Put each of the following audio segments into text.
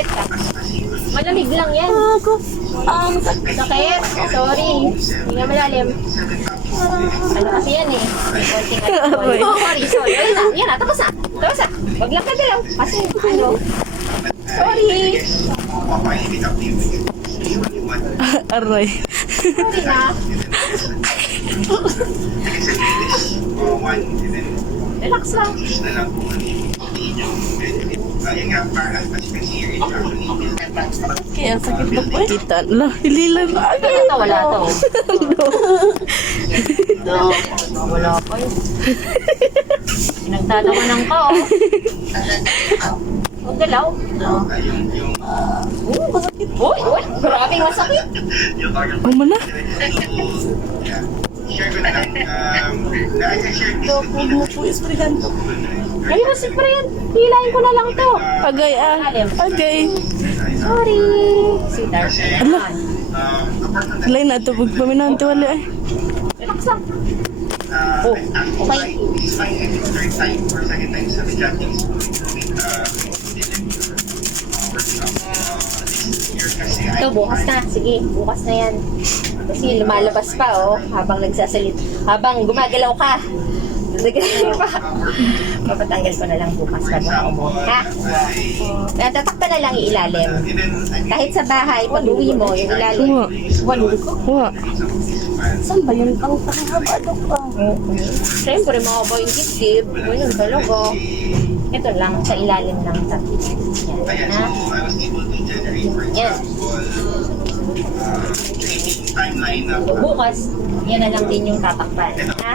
Pikit ka. Malamig lang yan. Ako. Sakit. Sakit. Sorry. Hindi nga malalim. Ano kasi yan eh. Konting alcohol. Oh, sorry. Yan na. Tapos na. Wag lang ka dalaw. Kasi ano. Sorry. Aray. Sorry na. Relax lang. Kaya sakit na po. Kita na. Hililan na. Wala to. Wala pa yun. Pinagtatawanan ka oh. Huwag galaw. Masakit. Uy, grabe masakit. Ano na? Huwag mo po isprihan to. Ay, mas friend. Hilahin ko na lang to. Agay Agay. Sorry. Sweetheart. Ala. Alay na ito. Pagpaminante wala eh. Relax lang. Oh, okay. Ito, bukas na. Sige, bukas na yan. Kasi lumalabas pa, oh. Habang nagsasalit. Habang gumagalaw ka. Nagagalaw pa. Papatanggal ko na lang bukas bago ka umuwi, ha? Tatakpan na lang yung ilalim. Kahit sa bahay, pag uwi mo, yung ilalim. Walong ko. Wa. Saan ba yun? Ang pakahaba daw ka. Siyempre, mga boy gift, ganyan talaga. Ito lang, sa ilalim lang. Yan, ha? Yan. Bukas, yan na lang din yung tatakpan, ha?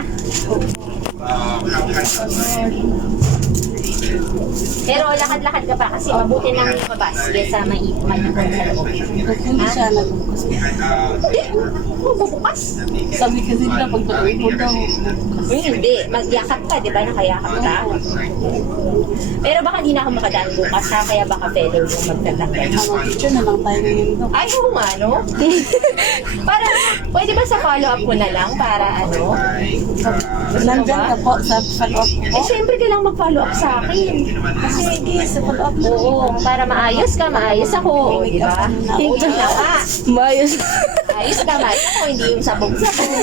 Pero lakad-lakad ka pa kasi mabuti nang lumabas kaysa manipon sa loob. Hindi siya nagbukas. Hindi, bubukas. Sabi kasi nila pag nauwi mo daw. Hindi, magyakap ka, di ba? Nakayakap ka. Pero baka di na ako makadaan bukas ha, kaya baka fellow yung magtatanggal. Ano, picture na lang tayo ngayon daw. Ay, oo nga, no? Para, pwede ba sa follow-up ko na lang para ano? Nandyan ka po sa follow-up Eh, ko. syempre kailangan mag-follow up sa akin. Kasi, Sige, sa follow-up mo. oo, para maayos ka, maayos ako, di ba? Oo, nga. Mayos. Ayos ka, maayos ako, hindi yung sabog-sabog.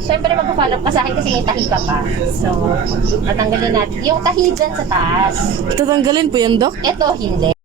Siyempre magpa-follow up ka sa akin kasi may tahi ka pa. So, tatanggalin natin. Yung tahi dyan sa taas. Tatanggalin po yan, Dok? Ito, hindi.